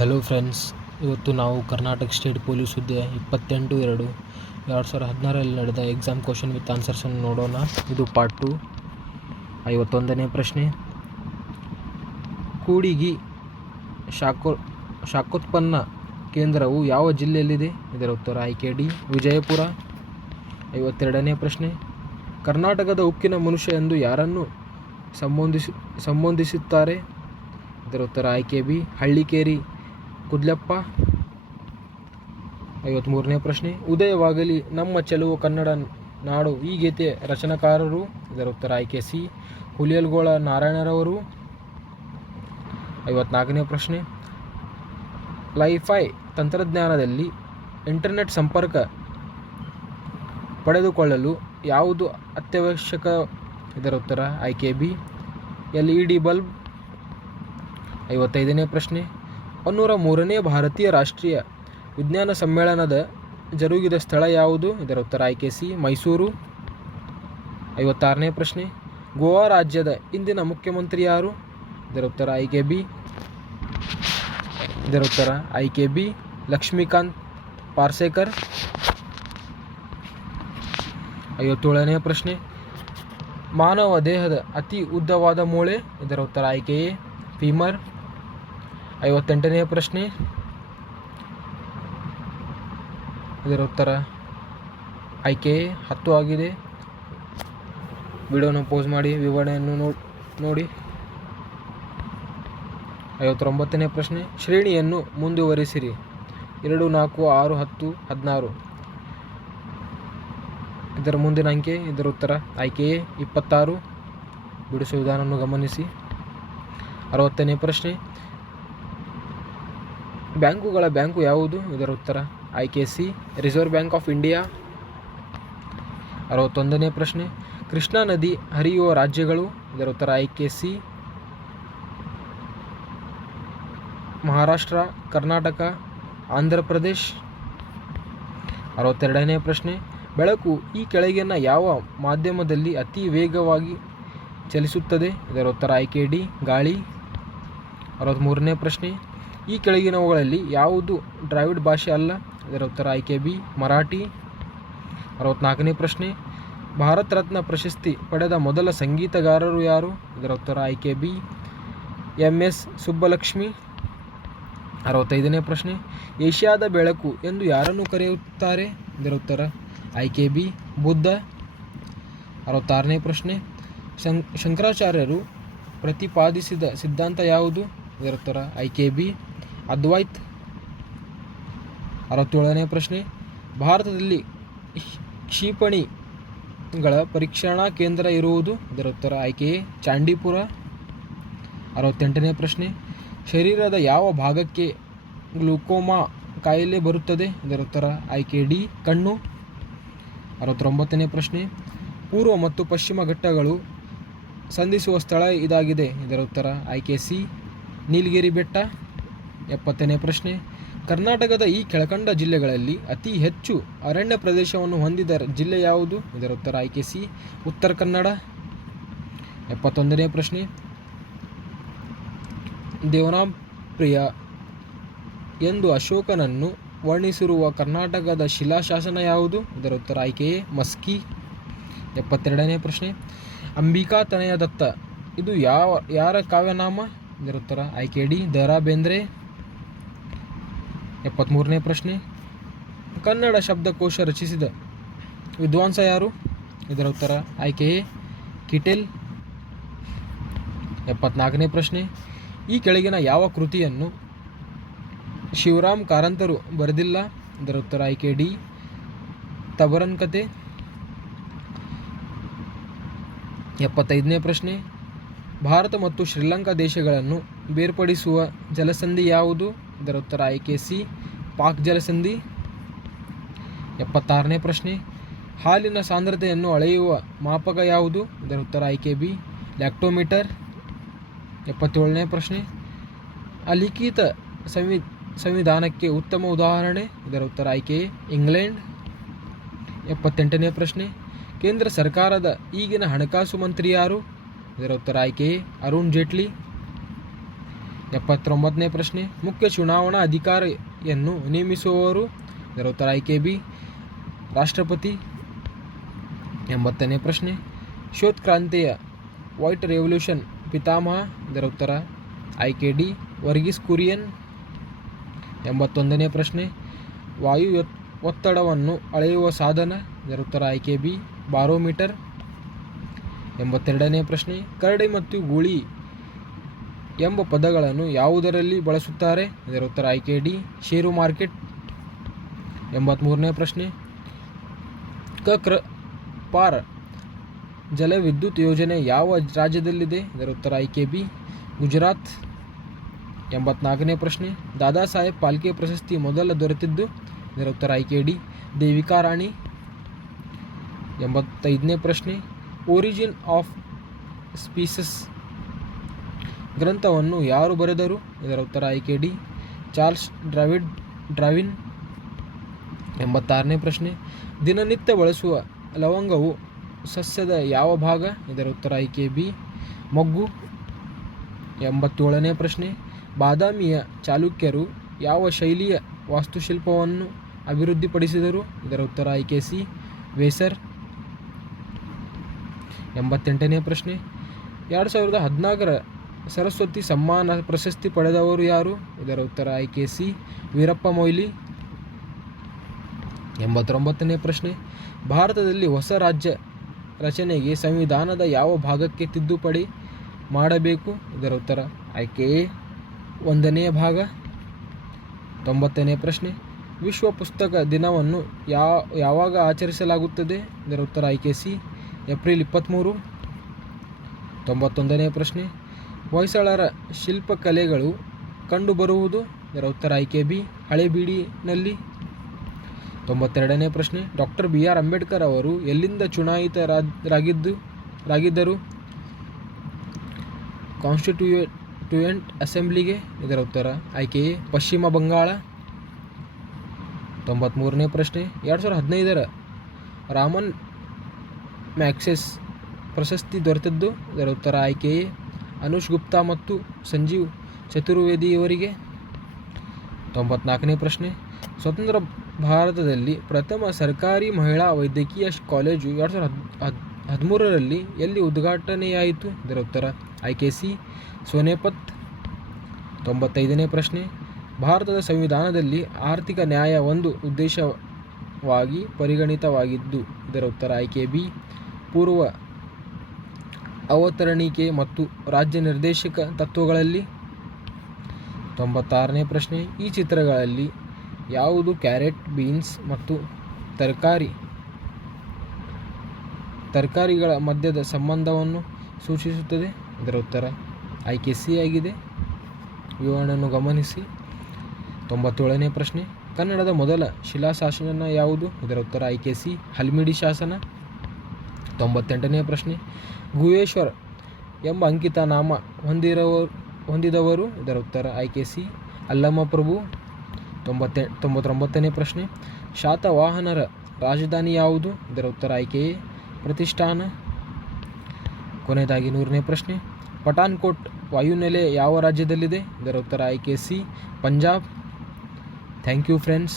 Hello friends, ಇವತ್ತು ನಾವು Karnataka state police ಹುದ್ದೆ 28/2/2016 ನಡೆದ ಎಕ್ಸಾಮ್ ಕ್ವಶನ್ ವಿತ್ ಆನ್ಸರ್ಸನ್ನು ನೋಡೋಣ. ಇದು ಪಾರ್ಟ್ 2. 51ನೇ ಪ್ರಶ್ನೆ. ಕೂಡಿಗಿ ಶಾಖೋತ್ಪನ್ನ ಕೇಂದ್ರವು ಯಾವ ಜಿಲ್ಲೆಯಲ್ಲಿದೆ? ಇದರ ಉತ್ತರ ಆಯ್ಕೆ ಡಿ, ವಿಜಯಪುರ. 52ನೇ ಪ್ರಶ್ನೆ. ಕರ್ನಾಟಕದ ಉಕ್ಕಿನ ಮನುಷ್ಯ ಎಂದು ಯಾರನ್ನು ಸಂಬೋಧಿಸುತ್ತಾರೆ? ಇದರ ಉತ್ತರ ಆಯ್ಕೆ ಬಿ, ಹಳ್ಳಿಕೇರಿ ಕುದ್ಲಪ್ಪ. 53ನೇ ಪ್ರಶ್ನೆ. ಉದಯವಾಗಲಿ ನಮ್ಮ ಚೆಲುವು ಕನ್ನಡ ನಾಡು ಈ ಗೀತೆಯ ರಚನಾಕಾರರು? ಇದರ ಉತ್ತರ ಆಯ್ಕೆ ಸಿ, ಹುಲಿಯಲ್ಗೋಳ ನಾರಾಯಣರವರು. 54ನೇ ಪ್ರಶ್ನೆ. ಲೈಫೈ ತಂತ್ರಜ್ಞಾನದಲ್ಲಿ ಇಂಟರ್ನೆಟ್ ಸಂಪರ್ಕ ಪಡೆದುಕೊಳ್ಳಲು ಯಾವುದು ಅತ್ಯವಶ್ಯಕ? ಇದರ ಉತ್ತರ ಆಯ್ಕೆ ಬಿ, LED ಬಲ್ಬ್. 55ನೇ ಪ್ರಶ್ನೆ. 103ನೇ ಭಾರತೀಯ ರಾಷ್ಟ್ರೀಯ ವಿಜ್ಞಾನ ಸಮ್ಮೇಳನದ ಜರುಗಿದ ಸ್ಥಳ ಯಾವುದು? ಇದರ ಉತ್ತರ ಆಯ್ಕೆ ಸಿ, ಮೈಸೂರು. 56ನೇ ಪ್ರಶ್ನೆ. ಗೋವಾ ರಾಜ್ಯದ ಇಂದಿನ ಮುಖ್ಯಮಂತ್ರಿ ಯಾರು? ಇದರ ಉತ್ತರ ಆಯ್ಕೆ ಬಿ, ಲಕ್ಷ್ಮೀಕಾಂತ್ ಪಾರ್ಸೇಕರ್. 57ನೇ ಪ್ರಶ್ನೆ. ಮಾನವ ದೇಹದ ಅತಿ ಉದ್ದವಾದ ಮೂಳೆ? ಇದರ ಉತ್ತರ ಆಯ್ಕೆ ಎ, ಫೀಮರ್. 58ನೇ ಪ್ರಶ್ನೆ. ಇದರ ಉತ್ತರ ಆಯ್ಕೆ 10 ಆಗಿದೆ. ವಿಡಿಯೋನ ಪೋಸ್ ಮಾಡಿ ವಿವರಣೆಯನ್ನು ನೋಡಿ. 59ನೇ ಪ್ರಶ್ನೆ. ಶ್ರೇಣಿಯನ್ನು ಮುಂದುವರಿಸಿರಿ. 2, 4, 6, 10, 16. ಇದರ ಮುಂದಿನ ಅಂಕೆ? ಇದರ ಉತ್ತರ ಆಯ್ಕೆ ಎ, 26. ಬಿಡಿಸುವ ವಿಧಾನವನ್ನು ಗಮನಿಸಿ. 60ನೇ ಪ್ರಶ್ನೆ. ಬ್ಯಾಂಕುಗಳ ಬ್ಯಾಂಕು ಯಾವುದು? ಇದರ ಉತ್ತರ ಆಯ್ಕೆ C, Reserve Bank of India. 61ನೇ ಪ್ರಶ್ನೆ. ಕೃಷ್ಣಾ ನದಿ ಹರಿಯುವ ರಾಜ್ಯಗಳು? ಇದರ ಉತ್ತರ ಆಯ್ಕೆ ಸಿ, ಮಹಾರಾಷ್ಟ್ರ, ಕರ್ನಾಟಕ, ಆಂಧ್ರ ಪ್ರದೇಶ್. 62ನೇ ಪ್ರಶ್ನೆ. ಬೆಳಕು ಈ ಕೆಳಗಿನ ಯಾವ ಮಾಧ್ಯಮದಲ್ಲಿ ಅತಿ ವೇಗವಾಗಿ ಚಲಿಸುತ್ತದೆ? ಇದರ ಉತ್ತರ ಆಯ್ಕೆ ಡಿ, ಗಾಳಿ. 63ನೇ ಪ್ರಶ್ನೆ. ಈ ಕೆಳಗಿನವುಗಳಲ್ಲಿ ಯಾವುದು ದ್ರಾವಿಡ್ ಭಾಷೆ ಅಲ್ಲ? ಇದರ ಉತ್ತರ ಆಯ್ಕೆ ಬಿ, ಮರಾಠಿ. 64ನೇ ಪ್ರಶ್ನೆ. ಭಾರತ ರತ್ನ ಪ್ರಶಸ್ತಿ ಪಡೆದ ಮೊದಲ ಸಂಗೀತಗಾರರು ಯಾರು? ಇದರ ಉತ್ತರ ಆಯ್ಕೆ ಬಿ, MS ಸುಬ್ಬಲಕ್ಷ್ಮಿ. 65ನೇ ಪ್ರಶ್ನೆ. ಏಷ್ಯಾದ ಬೆಳಕು ಎಂದು ಯಾರನ್ನು ಕರೆಯುತ್ತಾರೆ? ಇದರ ಉತ್ತರ ಆಯ್ಕೆ ಬಿ, ಬುದ್ಧ. 66ನೇ ಪ್ರಶ್ನೆ. ಶಂಕರಾಚಾರ್ಯರು ಪ್ರತಿಪಾದಿಸಿದ ಸಿದ್ಧಾಂತ ಯಾವುದು? ಇದರ ಉತ್ತರ ಆಯ್ಕೆ ಬಿ, ಅದ್ವೈತ್. 67ನೇ ಪ್ರಶ್ನೆ. ಭಾರತದಲ್ಲಿ ಕ್ಷಿಪಣಿಗಳ ಪರೀಕ್ಷಣಾ ಕೇಂದ್ರ ಇರುವುದು? ಇದರ ಉತ್ತರ ಆಯ್ಕೆ ಎ, ಚಾಂಡೀಪುರ. 68ನೇ ಪ್ರಶ್ನೆ. ಶರೀರದ ಯಾವ ಭಾಗಕ್ಕೆ ಗ್ಲೂಕೋಮಾ ಕಾಯಿಲೆ ಬರುತ್ತದೆ? ಇದರ ಉತ್ತರ ಆಯ್ಕೆ ಡಿ, ಕಣ್ಣು. 69ನೇ ಪ್ರಶ್ನೆ. ಪೂರ್ವ ಮತ್ತು ಪಶ್ಚಿಮ ಘಟ್ಟಗಳು ಸಂಧಿಸುವ ಸ್ಥಳ ಇದಾಗಿದೆ? ಇದರ ಉತ್ತರ ಆಯ್ಕೆ ಸಿ, ನೀಲಗಿರಿ ಬೆಟ್ಟ. 70ನೇ ಪ್ರಶ್ನೆ. ಕರ್ನಾಟಕದ ಈ ಕೆಳಕಂಡ ಜಿಲ್ಲೆಗಳಲ್ಲಿ ಅತಿ ಹೆಚ್ಚು ಅರಣ್ಯ ಪ್ರದೇಶವನ್ನು ಹೊಂದಿದ ಜಿಲ್ಲೆ ಯಾವುದು? ಇದರ ಉತ್ತರ ಆಯ್ಕೆ ಸಿ, ಉತ್ತರ ಕನ್ನಡ. 71ನೇ ಪ್ರಶ್ನೆ. ದೇವನಾಂಪ್ರಿಯ ಎಂದು ಅಶೋಕನನ್ನು ವರ್ಣಿಸಿರುವ ಕರ್ನಾಟಕದ ಶಿಲಾಶಾಸನ ಯಾವುದು? ಇದರ ಉತ್ತರ ಆಯ್ಕೆ ಎ, ಮಸ್ಕಿ. 72ನೇ ಪ್ರಶ್ನೆ. ಅಂಬಿಕಾ ತನಯ ದತ್ತ ಇದು ಯಾರ ಕಾವ್ಯನಾಮ? ಇದರ ಉತ್ತರ ಆಯ್ಕೆ ಡಿ, ದ ರಾ ಬೇಂದ್ರೆ. 73ನೇ ಪ್ರಶ್ನೆ. ಕನ್ನಡ ಶಬ್ದಕೋಶ ರಚಿಸಿದ ವಿದ್ವಾಂಸ ಯಾರು? ಇದರ ಉತ್ತರ ಆಯ್ಕೆ ಎ, ಕಿಟೆಲ್. 74ನೇ ಪ್ರಶ್ನೆ. ಈ ಕೆಳಗಿನ ಯಾವ ಕೃತಿಯನ್ನು ಶಿವರಾಮ್ ಕಾರಂತರು ಬರೆದಿಲ್ಲ? ಇದರ ಉತ್ತರ ಆಯ್ಕೆ ಡಿ, ತಬರನ್ ಕತೆ. 75ನೇ ಪ್ರಶ್ನೆ. ಭಾರತ ಮತ್ತು ಶ್ರೀಲಂಕಾ ದೇಶಗಳನ್ನು ಬೇರ್ಪಡಿಸುವ ಜಲಸಂಧಿ ಯಾವುದು? ಇದರ ಉತ್ತರ ಆಯ್ಕೆ ಸಿ, ಪಾಕ್ ಜಲಸಂಧಿ. 76ನೇ ಪ್ರಶ್ನೆ. ಹಾಲಿನ ಸಾಂದ್ರತೆಯನ್ನು ಅಳೆಯುವ ಮಾಪಕ ಯಾವುದು? ಇದರ ಉತ್ತರ ಆಯ್ಕೆ ಬಿ, ಲ್ಯಾಕ್ಟೋಮೀಟರ್. 77ನೇ ಪ್ರಶ್ನೆ. ಅಲಿಖಿತ ಸಂವಿಧಾನಕ್ಕೆ ಉತ್ತಮ ಉದಾಹರಣೆ? ಇದರ ಉತ್ತರ ಆಯ್ಕೆ ಎ, ಇಂಗ್ಲೆಂಡ್. 78ನೇ ಪ್ರಶ್ನೆ. ಕೇಂದ್ರ ಸರ್ಕಾರದ ಈಗಿನ ಹಣಕಾಸು ಮಂತ್ರಿ ಯಾರು? ಇದರ ಉತ್ತರ ಆಯ್ಕೆ ಎ, ಅರುಣ್ ಜೇಟ್ಲಿ. 79ನೇ ಪ್ರಶ್ನೆ, ಮುಖ್ಯ ಚುನಾವಣಾ ಅಧಿಕಾರಿಯನ್ನು ನೇಮಿಸುವವರು? ಇದರ ಉತ್ತರ ಆಯ್ಕೆ ಬಿ ರಾಷ್ಟ್ರಪತಿ. 80ನೇ ಪ್ರಶ್ನೆ, ಶ್ವೇತಕ್ರಾಂತಿಯ ವೈಟ್ ರೆವಲ್ಯೂಷನ್ ಪಿತಾಮಹ? ಇದರ ಉತ್ತರ ಆಯ್ಕೆ ಡಿ ವರ್ಗೀಸ್ ಕುರಿಯನ್. 81ನೇ ಪ್ರಶ್ನೆ, ವಾಯು ಒತ್ತಡವನ್ನು ಅಳೆಯುವ ಸಾಧನ? ಇದರ ಉತ್ತರ ಆಯ್ಕೆ ಬಿ ಬಾರೋಮೀಟರ್. 82ನೇ ಪ್ರಶ್ನೆ, ಕರಡಿ ಮತ್ತು ಗೂಳಿ ಎಂಬ ಪದಗಳನ್ನು ಯಾವುದರಲ್ಲಿ ಬಳಸುತ್ತಾರೆ? ಇದರ ಉತ್ತರ ಆಯ್ಕೆ ಡಿ ಷೇರು ಮಾರ್ಕೆಟ್. 83ನೇ ಪ್ರಶ್ನೆ, ಪಾರ್ ಜಲವಿದ್ಯುತ್ ಯೋಜನೆ ಯಾವ ರಾಜ್ಯದಲ್ಲಿದೆ? ಇದರ ಉತ್ತರ ಆಯ್ಕೆ ಬಿ ಗುಜರಾತ್. 84ನೇ ಪ್ರಶ್ನೆ, ದಾದಾ ಸಾಹೇಬ್ ಫಾಲ್ಕೆ ಪ್ರಶಸ್ತಿ ಮೊದಲ ದೊರೆತಿದ್ದು? ಇದರ ಉತ್ತರ ಆಯ್ಕೆ ಡಿ ದೇವಿಕಾ ರಾಣಿ. 85ನೇ ಪ್ರಶ್ನೆ, ಒರಿಜಿನ್ ಆಫ್ ಸ್ಪೀಸಸ್ ಗ್ರಂಥವನ್ನು ಯಾರು ಬರೆದರು? ಇದರ ಉತ್ತರ ಆಯ್ಕೆ ಡಿ ಚಾರ್ಲ್ಸ್ ಡಾರ್ವಿನ್. 86ನೇ ಪ್ರಶ್ನೆ, ದಿನನಿತ್ಯ ಬಳಸುವ ಲವಂಗವು ಸಸ್ಯದ ಯಾವ ಭಾಗ? ಇದರ ಉತ್ತರ ಆಯ್ಕೆ ಬಿ ಮೊಗ್ಗು. 87ನೇ ಪ್ರಶ್ನೆ, ಬಾದಾಮಿಯ ಚಾಲುಕ್ಯರು ಯಾವ ಶೈಲಿಯ ವಾಸ್ತುಶಿಲ್ಪವನ್ನು ಅಭಿವೃದ್ಧಿಪಡಿಸಿದರು? ಇದರ ಉತ್ತರ ಆಯ್ಕೆ ಸಿ ವೇಸರ್. 88ನೇ ಪ್ರಶ್ನೆ, 2014ರ ಸರಸ್ವತಿ ಸಮ್ಮಾನ ಪ್ರಶಸ್ತಿ ಪಡೆದವರು ಯಾರು? ಇದರ ಉತ್ತರ ಆಯ್ಕೆ ಸಿ ವೀರಪ್ಪ ಮೊಯ್ಲಿ. 89ನೇ ಪ್ರಶ್ನೆ, ಭಾರತದಲ್ಲಿ ಹೊಸ ರಾಜ್ಯ ರಚನೆಗೆ ಸಂವಿಧಾನದ ಯಾವ ಭಾಗಕ್ಕೆ ತಿದ್ದುಪಡಿ ಮಾಡಬೇಕು? ಇದರ ಉತ್ತರ ಆಯ್ಕೆ ಎ 1ನೇ ಭಾಗ. 90ನೇ ಪ್ರಶ್ನೆ, ವಿಶ್ವ ಪುಸ್ತಕ ದಿನವನ್ನು ಯಾವಾಗ ಆಚರಿಸಲಾಗುತ್ತದೆ? ಇದರ ಉತ್ತರ ಆಯ್ಕೆ ಸಿ ಏಪ್ರಿಲ್ 23. 91ನೇ ಪ್ರಶ್ನೆ, ಹೊಯ್ಸಳರ ಶಿಲ್ಪಕಲೆಗಳು ಕಂಡುಬರುವುದು? ಇದರ ಉತ್ತರ ಆಯ್ಕೆ ಬಿ ಹಳೇಬೀಡಿನಲ್ಲಿ. 92ನೇ ಪ್ರಶ್ನೆ, ಡಾಕ್ಟರ್ BR ಅಂಬೇಡ್ಕರ್ ಅವರು ಎಲ್ಲಿಂದ ಚುನಾಯಿತರಾಗಿದ್ದರು? ಕಾನ್ಸ್ಟಿಟ್ಯೂಯೆಂಟ್ ಅಸೆಂಬ್ಲಿಗೆ. ಇದರ ಉತ್ತರ ಆಯ್ಕೆ ಎ ಪಶ್ಚಿಮ ಬಂಗಾಳ. 93ನೇ ಪ್ರಶ್ನೆ, 2015ರ ರಾಮನ್ ಮ್ಯಾಗ್ಸೆಸ್ ಪ್ರಶಸ್ತಿ ದೊರೆತದ್ದು? ಇದರ ಉತ್ತರ ಆಯ್ಕೆ ಎ ಅನುಷ್ ಗುಪ್ತಾ ಮತ್ತು ಸಂಜೀವ್ ಚತುರ್ವೇದಿಯವರಿಗೆ. 94ನೇ ಪ್ರಶ್ನೆ, ಸ್ವತಂತ್ರ ಭಾರತದಲ್ಲಿ ಪ್ರಥಮ ಸರ್ಕಾರಿ ಮಹಿಳಾ ವೈದ್ಯಕೀಯ ಕಾಲೇಜು 2013ರಲ್ಲಿ ಎಲ್ಲಿ ಉದ್ಘಾಟನೆಯಾಯಿತು? ಇದರ ಉತ್ತರ ಆಯ್ಕೆ ಸಿ ಸೋನೆಪತ್. 95ನೇ ಪ್ರಶ್ನೆ, ಭಾರತದ ಸಂವಿಧಾನದಲ್ಲಿ ಆರ್ಥಿಕ ನ್ಯಾಯ ಒಂದು ಉದ್ದೇಶವಾಗಿ ಪರಿಗಣಿತವಾಗಿದ್ದು? ಇದರ ಉತ್ತರ ಆಯ್ಕೆ ಬಿ ಪೂರ್ವ ಅವತರಣಿಕೆ ಮತ್ತು ರಾಜ್ಯ ನಿರ್ದೇಶಕ ತತ್ವಗಳಲ್ಲಿ. 96ನೇ ಪ್ರಶ್ನೆ, ಈ ಚಿತ್ರಗಳಲ್ಲಿ ಯಾವುದು ಕ್ಯಾರೆಟ್, ಬೀನ್ಸ್ ಮತ್ತು ತರಕಾರಿಗಳ ಮಧ್ಯದ ಸಂಬಂಧವನ್ನು ಸೂಚಿಸುತ್ತದೆ? ಇದರ ಉತ್ತರ ಆಯ್ಕೆ ಸಿ ಆಗಿದೆ. ವಿವರಣೆಯನ್ನು ಗಮನಿಸಿ. 97ನೇ ಪ್ರಶ್ನೆ, ಕನ್ನಡದ ಮೊದಲ ಶಿಲಾಶಾಸನ ಯಾವುದು? ಇದರ ಉತ್ತರ ಆಯ್ಕೆ ಸಿ ಹಲ್ಮಿಡಿ ಶಾಸನ. 98ನೇ ಪ್ರಶ್ನೆ, ಗುಹೇಶ್ವರ್ ಎಂಬ ಅಂಕಿತ ನಾಮ ಹೊಂದಿದವರು? ಇದರ ಉತ್ತರ ಆಯ್ಕೆ ಸಿ ಅಲ್ಲಮ ಪ್ರಭು. 99ನೇ ಪ್ರಶ್ನೆ, ಶಾತವಾಹನರ ರಾಜಧಾನಿ ಯಾವುದು? ಇದರ ಉತ್ತರ ಆಯ್ಕೆ ಎ ಪ್ರತಿಷ್ಠಾನ. ಕೊನೆಯದಾಗಿ 100ನೇ ಪ್ರಶ್ನೆ, ಪಠಾನ್ಕೋಟ್ ವಾಯುನೆಲೆ ಯಾವ ರಾಜ್ಯದಲ್ಲಿದೆ? ಇದರ ಉತ್ತರ ಆಯ್ಕೆ C Punjab. Thank you friends.